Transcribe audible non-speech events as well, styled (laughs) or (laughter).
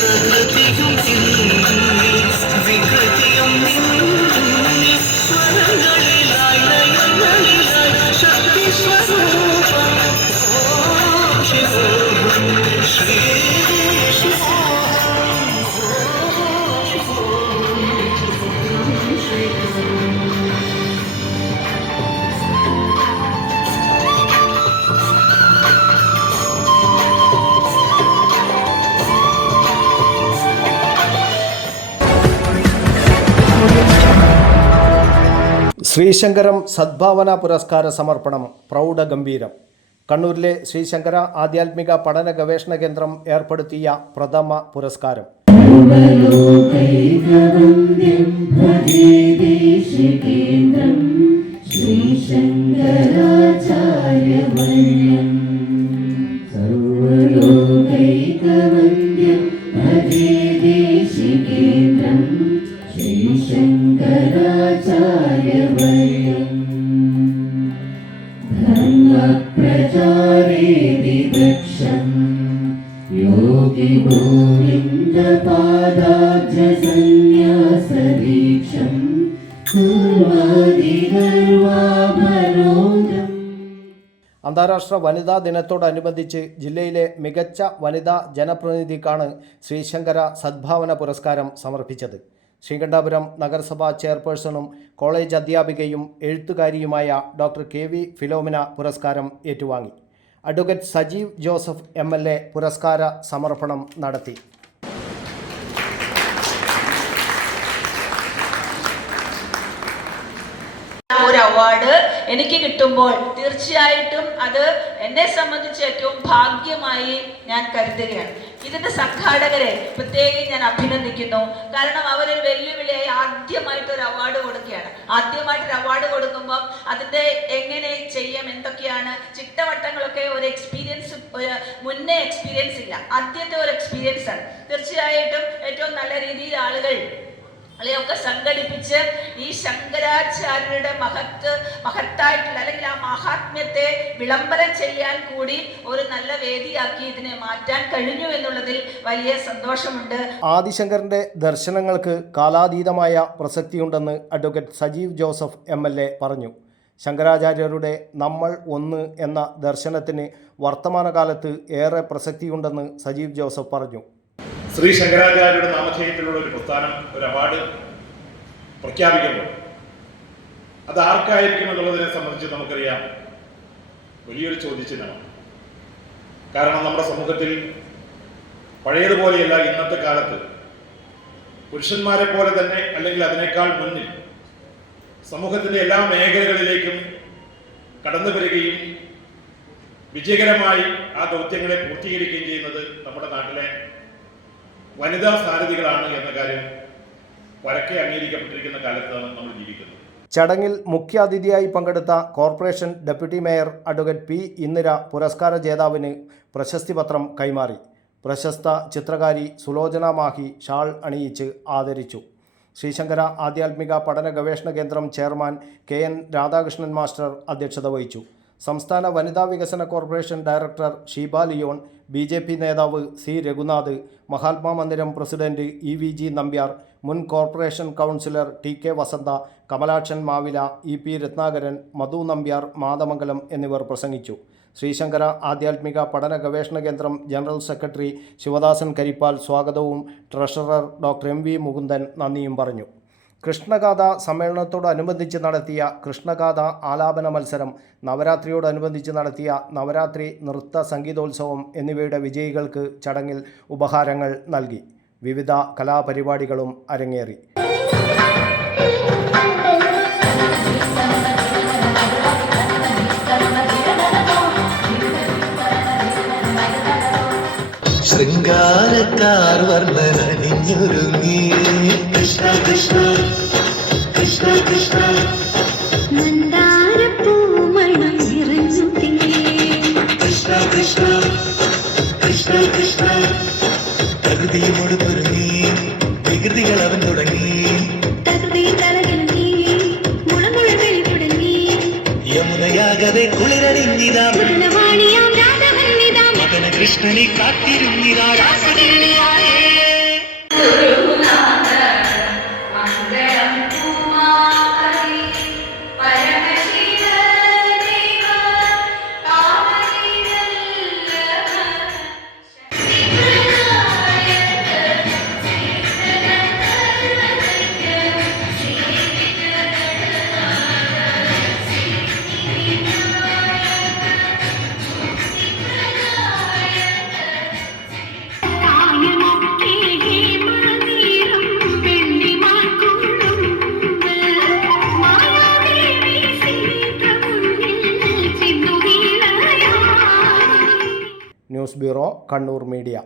Yeah. (laughs) ശ്രീശങ്കരം Sadbhavana പുരസ്കാര സമർപ്പണം പ്രൗഢഗംഭീരം കണ്ണൂരിലെ ശ്രീശങ്കര ആധ്യാത്മിക പഠന ഗവേഷണ കേന്ദ്രം ഏർപ്പെടുത്തിയ പ്രഥമ പുരസ്കാരം. സർവലോകൈകവന്ദ്യം അന്താരാഷ്ട്ര വനിതാ ദിനത്തോടനുബന്ധിച്ച് ജില്ലയിലെ മികച്ച വനിതാ ജനപ്രതിനിധിക്കാണ് ശ്രീശങ്കര സദ്ഭാവന പുരസ്കാരം സമർപ്പിച്ചത്. ശ്രീകണ്ഠാപുരം നഗരസഭാ ചെയർപേഴ്സണും കോളേജ് അധ്യാപികയും എഴുത്തുകാരിയുമായ ഡോക്ടർ കെ വി ഫിലോമിന പുരസ്കാരം ഏറ്റുവാങ്ങി. Advocate Sajeev Joseph M L A പുരസ്കാര സമർപ്പണം നടത്തി. ഒരു അവാർഡ് എനിക്ക് കിട്ടുമ്പോൾ തീർച്ചയായിട്ടും അത് എന്നെ സംബന്ധിച്ച് ഏറ്റവും ഭാഗ്യമായി ഞാൻ കരുതുകയാണ്. ഇതിന്റെ സംഘാടകരെ പ്രത്യേകം ഞാൻ അഭിനന്ദിക്കുന്നു. കാരണം അവരൊരു വെല്ലുവിളിയായി ആദ്യമായിട്ട് ഒരു അവാർഡ് കൊടുക്കുകയാണ്. ആദ്യമായിട്ട് ഒരു അവാർഡ് കൊടുക്കുമ്പോൾ അതിന്റെ എങ്ങനെ ചെയ്യാം എന്തൊക്കെയാണ് ചിട്ടവട്ടങ്ങളൊക്കെ ഒരു എക്സ്പീരിയൻസ് മുന്നേ എക്സ്പീരിയൻസ് ഇല്ല. ആദ്യത്തെ ഒരു എക്സ്പീരിയൻസ് ആണ്. തീർച്ചയായിട്ടും ഏറ്റവും നല്ല രീതിയിൽ ആളുകൾ ളെയൊക്കെ സംഘടിപ്പിച്ച് ഈ ശങ്കരാചാര്യരുടെ മഹത്ത് മഹത്തായിട്ടുള്ള അല്ലെങ്കിൽ ആ മഹാത്മ്യത്തെ വിളംബരം ചെയ്യാൻ കൂടി ഒരു നല്ല വേദിയാക്കി ഇതിനെ മാറ്റാൻ കഴിഞ്ഞു എന്നുള്ളതിൽ വലിയ സന്തോഷമുണ്ട്. ആദിശങ്കറിന്റെ ദർശനങ്ങൾക്ക് കാലാതീതമായ പ്രസക്തിയുണ്ടെന്ന് അഡ്വക്കേറ്റ് സജീവ് ജോസഫ് എ പറഞ്ഞു. ശങ്കരാചാര്യരുടെ നമ്മൾ ഒന്ന് എന്ന ദർശനത്തിന് വർത്തമാനകാലത്ത് ഏറെ പ്രസക്തിയുണ്ടെന്ന് സജീവ് ജോസഫ് പറഞ്ഞു. ശ്രീ ശങ്കരാചാര്യരുടെ നാമധേയത്തിലുള്ള ഒരു പ്രസ്ഥാനം ഒരു അവാർഡ് പ്രഖ്യാപിക്കുമ്പോൾ അത് ആർക്കായിരിക്കും എന്നുള്ളതിനെ സംബന്ധിച്ച് നമുക്കറിയാം. വലിയൊരു ചോദ്യചിഹ്നമാണ്. കാരണം നമ്മുടെ സമൂഹത്തിൽ പഴയതുപോലെയല്ല ഇന്നത്തെ കാലത്ത് പുരുഷന്മാരെ പോലെ തന്നെ അല്ലെങ്കിൽ അതിനേക്കാൾ മുന്നിൽ സമൂഹത്തിന്റെ എല്ലാ മേഖലകളിലേക്കും കടന്നു വരികയും വിജയകരമായി ആ ദൗത്യങ്ങളെ പൂർത്തീകരിക്കുകയും ചെയ്യുന്നത് നമ്മുടെ നാട്ടിലെ വനിതാ സാരഥികളാണ് എന്ന കാര്യം പരക്കെ അംഗീകരിക്കപ്പെട്ടിരിക്കുന്ന കാലത്താണ് നമ്മൾ ജീവിക്കുന്നത് ചടങ്ങിൽ മുഖ്യാതിഥിയായി പങ്കെടുത്ത corporation deputy mayor advocate P Indira പുരസ്കാര ജേതാവിന് പ്രശസ്തി പത്രം കൈമാറി. പ്രശസ്ത ചിത്രകാരി സുലോചന മാഹി ഷാൾ അണിയിച്ച് ആദരിച്ചു. ശ്രീശങ്കര ആധ്യാത്മിക പഠന ഗവേഷണ കേന്ദ്രം chairman K N Radhakrishnan master അധ്യക്ഷത വഹിച്ചു. സംസ്ഥാന വനിതാ വികസന corporation director Sheeba Leon B J P നേതാവ് C Raghunath Mahatma Mandiram president E V G Nambiar മുൻ corporation councillor T K Vasantha Kamalakshan Mavila E P Ratnakaran Madhu Nambiar Mathamangalam എന്നിവർ പ്രസംഗിച്ചു. ശ്രീശങ്കര ആധ്യാത്മിക പഠന ഗവേഷണ കേന്ദ്രം ജനറൽ സെക്രട്ടറി ശിവദാസൻ കരിപ്പാൽ സ്വാഗതവും treasurer doctor M V Mukundan നന്ദിയും പറഞ്ഞു. കൃഷ്ണഗാഥ സമ്മേളനത്തോടനുബന്ധിച്ച് നടത്തിയ കൃഷ്ണഗാഥ ആലാപന മത്സരം നവരാത്രിയോടനുബന്ധിച്ച് നടത്തിയ നവരാത്രി നൃത്ത സംഗീതോത്സവം എന്നിവയുടെ വിജയികൾക്ക് ചടങ്ങിൽ ഉപഹാരങ്ങൾ നൽകി. വിവിധ കലാപരിപാടികളും അരങ്ങേറി. ശൃംഗാരക്കാർ വർണനണിഞ്ഞൊരുങ്ങി. കൃഷ്ണ കൃഷ്ണ കൃഷ്ണ കൃഷ്ണ. കൃഷ്ണ കൃഷ്ണ കൃഷ്ണ കൃഷ്ണ. പ്രകൃതിയോട് പൊരുങ്ങി. വികൃതികൾ അവൻ തുടങ്ങി. യമുനയാകവെ കുളിരണിഞ്ഞിതാ. കൃഷ്ണനെ കാത്തിരുന്നിതാ രാസകേളിയായേ കണ്ണൂർ മീഡിയ